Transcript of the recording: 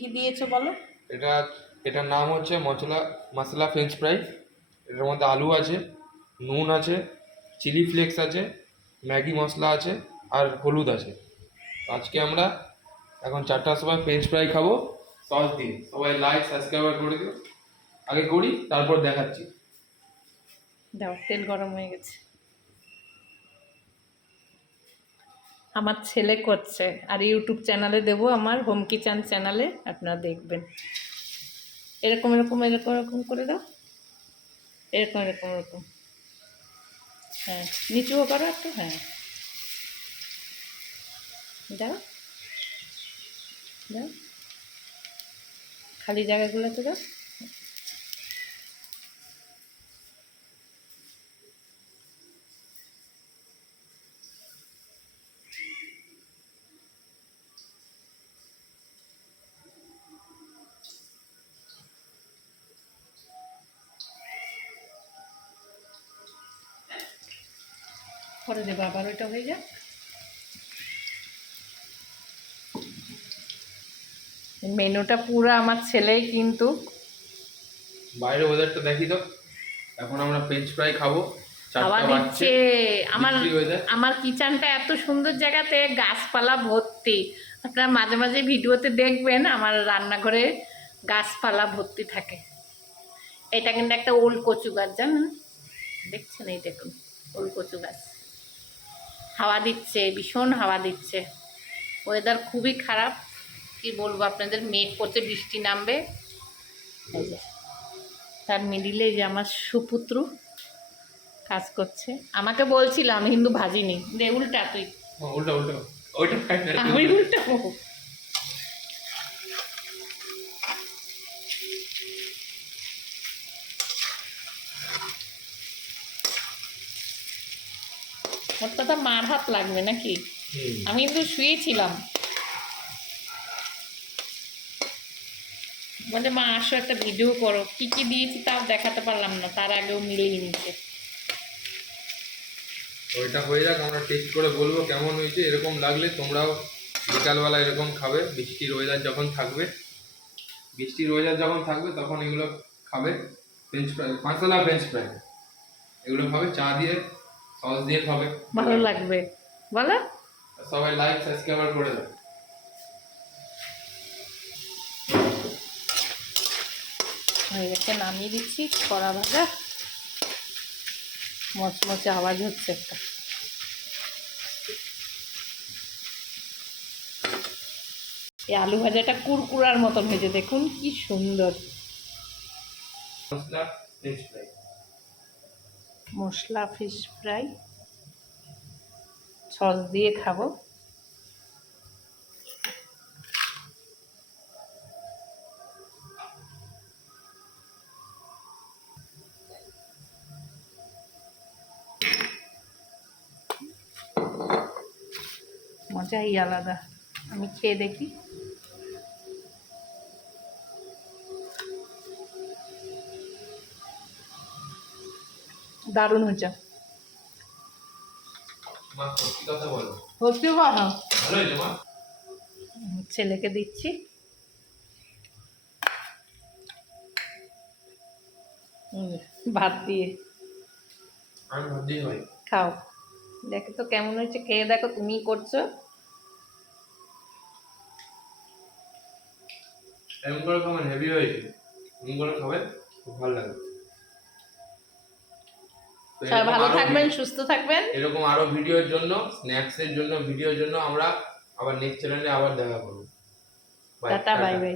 কি দিয়েছো বলো। এটা এটার নাম হচ্ছে মশলা ফ্রেঞ্চ ফ্রাই। এটার মধ্যে আলু আছে, নুন আছে, চিলি ফ্লেক্স আছে, ম্যাগি মশলা আছে, আর হলুদ আছে। আজকে আমরা এখন 4টার সময় ফ্রেঞ্চ ফ্রাই খাবো সস দিয়ে। সবাই লাইক সাবস্ক্রাইব করে দিও। আগে করি, তারপর দেখাচ্ছি। দাও, তেল গরম হয়ে গেছে। আমার ছেলে করছে, আর ইউটিউব চ্যানেলে দেবো, আমার হোম কিচেন চ্যানেলে, আপনারা দেখবেন। এরকম এরকম এরকম এরকম করে দাও, এরকম এরকম এরকম। হ্যাঁ, নিচুও করো একটু। হ্যাঁ, দাও দাও, খালি জায়গাগুলোতে দাও। পরে দেবো আবার, ওইটা হয়ে যাক। মেনুটা পুরো আমার ছেলেই কিন্তু। বাইরে ওয়েদারটা দেখি তো। এখন আমরা ফ্রেঞ্চ ফ্রাই খাবো। হাওয়া 4টা বাজছে। দিচ্ছে। আমার আমার কিচেনটা এত সুন্দর জায়গাতে, গাছপালা ভর্তি। আপনারা মাঝে মাঝে ভিডিওতে দেখবেন আমার রান্নাঘরে গাছপালা ভর্তি থাকে। এটা কিন্তু একটা ওল কচু গাছ, জানেন? দেখছেন, এই দেখুন ওল কচু গাছ। হাওয়া দিচ্ছে, ভীষণ হাওয়া দিচ্ছে। ওয়েদার খুবই খারাপ, কি বলবো আপনাদের। মেঘ করছে, বৃষ্টি নামবে। এই যে তার মিডিলে যে আমার সুপুত্র কাজ করছে। আমাকে বলছিল আমি কিন্তু ভাজিনি, দে উল্টা তুই। উল্টা উল্টা ওইটা আমি উল্টা ওর কথা মার হাত লাগবে নাকি? আমি কিন্তু শুয়েছিলাম, বলে মা আসো একটা ভিডিও করো। কি কি দিয়েছি তাও দেখাতে পারলাম না, তার আগেও মিলিয়ে নিচ্ছে। ওইটা হয়ে যাক, আমরা টেস্ট করে বলবো কেমন হয়েছে। এরকম লাগলে তোমরাও বিকালবেলা এরকম খাবে। বৃষ্টির ওয়েদার যখন থাকবে, তখন এগুলো খাবে। ফ্রেঞ্চ ফ্রাই, মশলা ফ্রেঞ্চ ফ্রাই এগুলো খাবে চা দিয়ে, সস দিয়ে খাবে, ভালো লাগবে বলো। সবাই লাইক সাবস্ক্রাইব করে দেবে। হয়ে গেছে, নামিয়ে দিচ্ছি। কড়া ভাজা মচমচে আওয়াজ হচ্ছে একটা। এই আলু ভাজাটা কুরকুরার মতন হয়েছে, দেখুন কি সুন্দর। মশলা ফ্রেঞ্চ ফ্রাই, মশলা ফিশ ফ্রাই সস দিয়ে খাবো। মজাই আলাদা। আমি খেয়ে দেখি। দারুণ হয়েছে। মা সত্যি কথা বলো, সত্যি কথা। ভালো হয়েছে মা? ছেলেকে দিচ্ছি। ভাত দিয়ে। আমি ভাত দিয়ে খাই। খাও, দেখো তো কেমন হয়েছে, খেয়ে দেখো। তুমি করছো। এমন করে খাবেন, হেভি হয়েছে। এমন করে খাবে, খুব ভালো লাগবে। সবাই ভালো থাকবেন, সুস্থ থাকবেন। এরকম আরো ভিডিওর জন্য, স্ন্যাক্সের জন্য, ভিডিওর জন্য আমরা আবার নেক্সট চ্যানেলে আবার দেখা করব। Tata, bye bye.